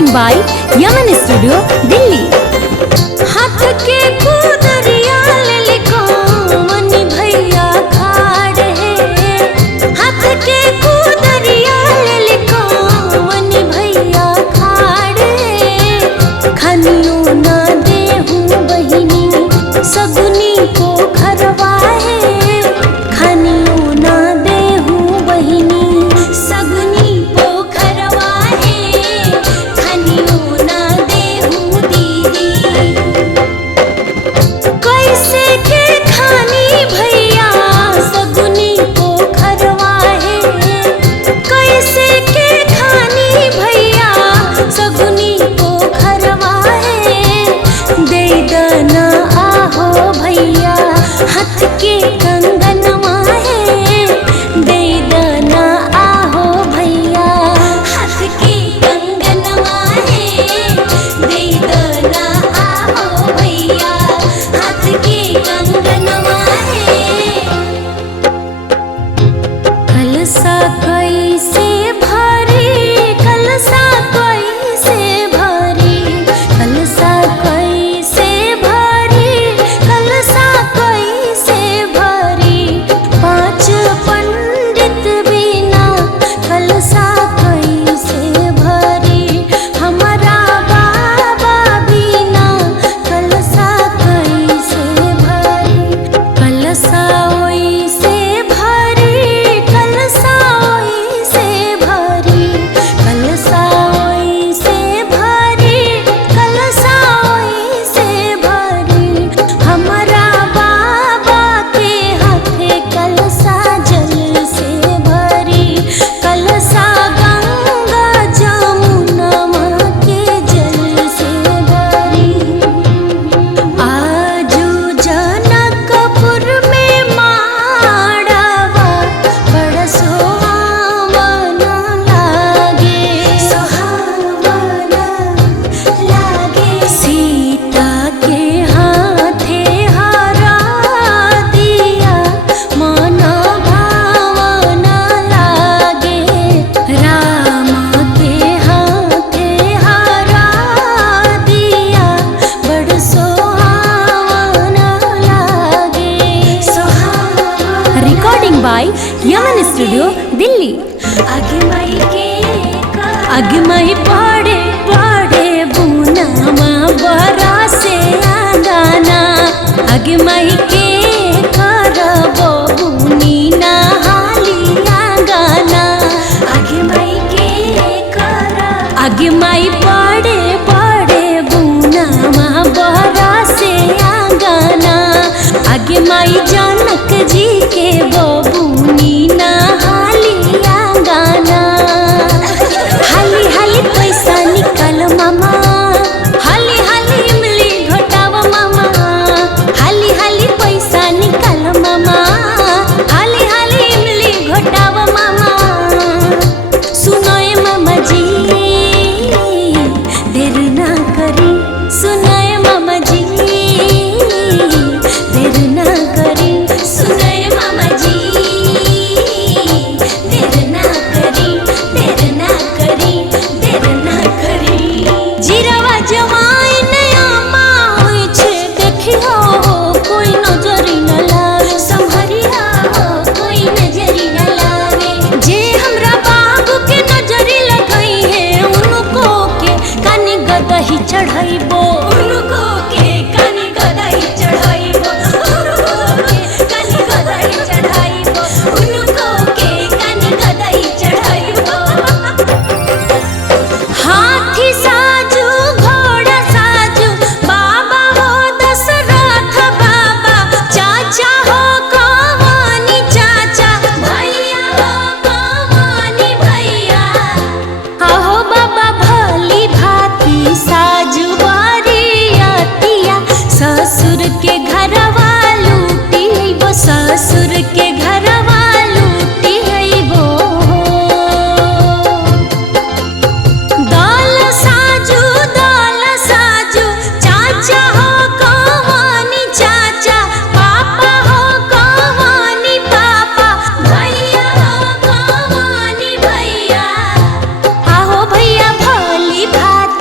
Recording by Yaman studio Delhi. हाथ के कुदरिया ले कौमनी भैया खाड़ है, हाथ के कुदरिया ले कौमनी भैया खाड़ है। खनियो ना देहूं बहिनी सगुनी को खरवा है, खनियो ना देहूं बहिनी सगुनी को खरवा है, खनियो ना देहूं दीदी। कैसे के खानी भैया सगुनी को खरवा है, कैसे के खानी भैया सगुनी को खरवा है। दे दना आहो भैया हाथ के कंगनवा है, दे दना आहो भैया हाथ के कंगनवा है, दे दना आहो भैया हाथ के कंगनवा है। कलसा कैसे भरी, कलसा कैसे भरी, कलसा कैसे भरी, कलसा कैसे भरी। पांच पंडित बिना कलसा कैसे भरी, हमारा बाबा बिना कलसा कैसे भरी। कलसा ओइसे भरी, कलसा ओइसे भरी, कलसा ओइसे भरी, कलसा ओइसे भरी। हमारा बाबा के हाथे कलसा जल से भरी, कलसा गंगा जमुना माँ के जल से भरी। आजू जनकपुर में माड़वा बड़ा सुहावना लागे, सुहावना लागे। सीता के हाथे हरा दिया मन भावना लागे, राम के हाथे हरा दिया बड़ सुहावना लागे, सुहावना। Recording by Yaman studio Delhi. आगे माई के आगे माई पड़े पड़े बुनामा बरा से आगाना, आगे माई के करबो बुनी नहाली आगाना। आगे माई के करा, आगे माई पड़े पड़े बुनामा बरा से आगाना, आगे माई जनक जी के बबूनी नहाली आगाना। हाली हाली पैसा निकाल मामा, हाली हाली इमली घोटाव मामा, हाली हाली पैसा निकाल मामा, हाली हाली इमली घोटाव मामा। सुनाए मामा जी देर ना करी, सुनाए मामा जी देर ना करी, सुनाए मामा जी देर ना करी, देर ना करी, देर ना करी। जीरावा जवाइन आमा होई छे देखियो कोई नजरी न लागे, संभरिया हो कोई नजरी न लागे। जे हमरा बाबू के नजरी लगई है उनको के कानी गदही चढ़ाइबो, उनको के कानी गदाई चढ़ाइबो, उनको के कानी गदाई चढ़ाइबो, उनको के कानी गदाई चढ़ाइबो। हाथी साजू घोड़ा साजू बाबा हो दशरथ बाबा, चाचा हो कवानी चाचा, भैया हो कवानी भैया। आहो बाबा भली भाती साजू बारियतिया। ससुर के घरवा लूटी वो, ससुर के घरवा लूटी वो। दाल साजू चाचा हो कवानी चाचा, पापा हो कवानी पापा, भैया हो कवानी भैया। आहो भैया भली भात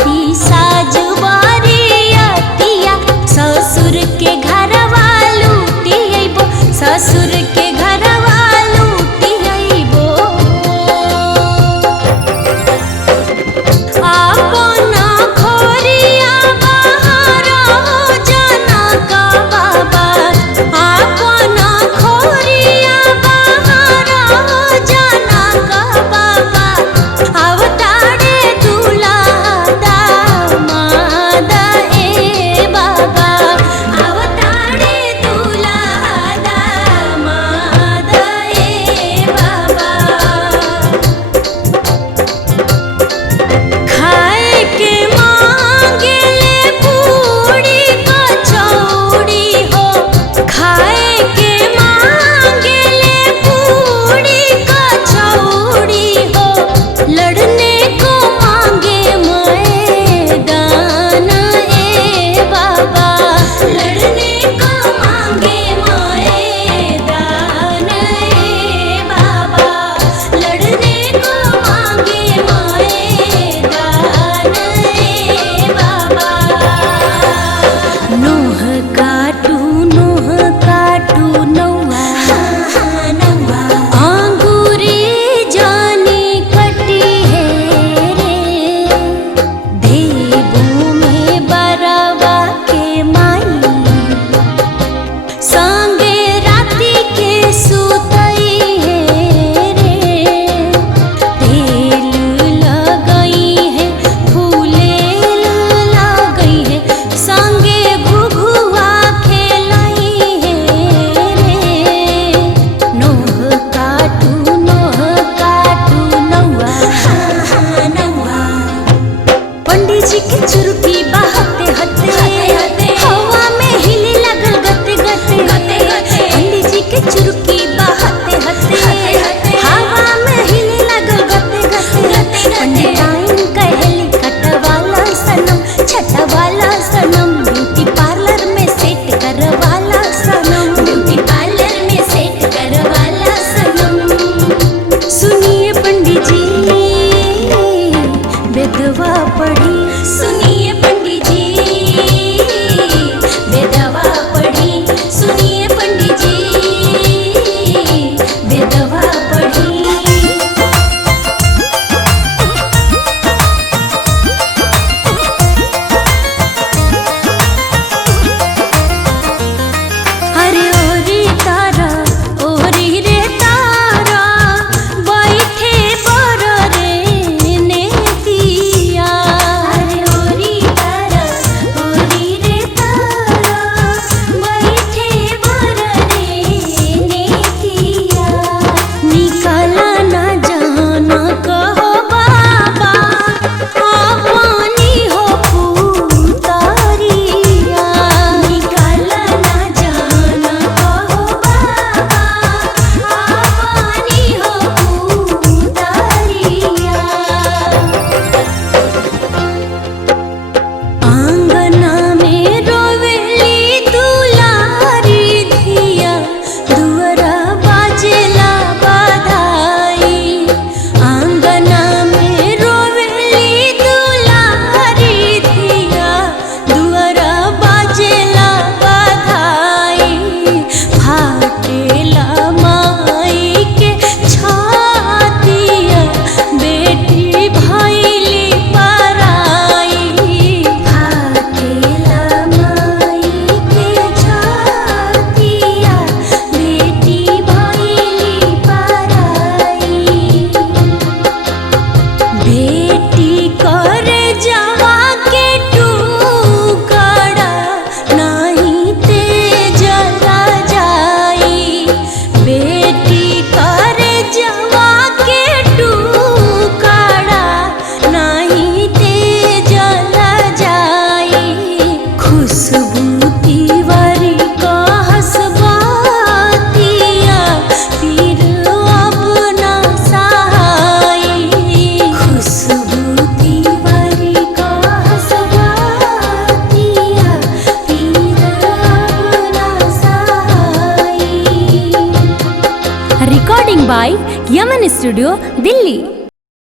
recording by Yaman studio Delhi.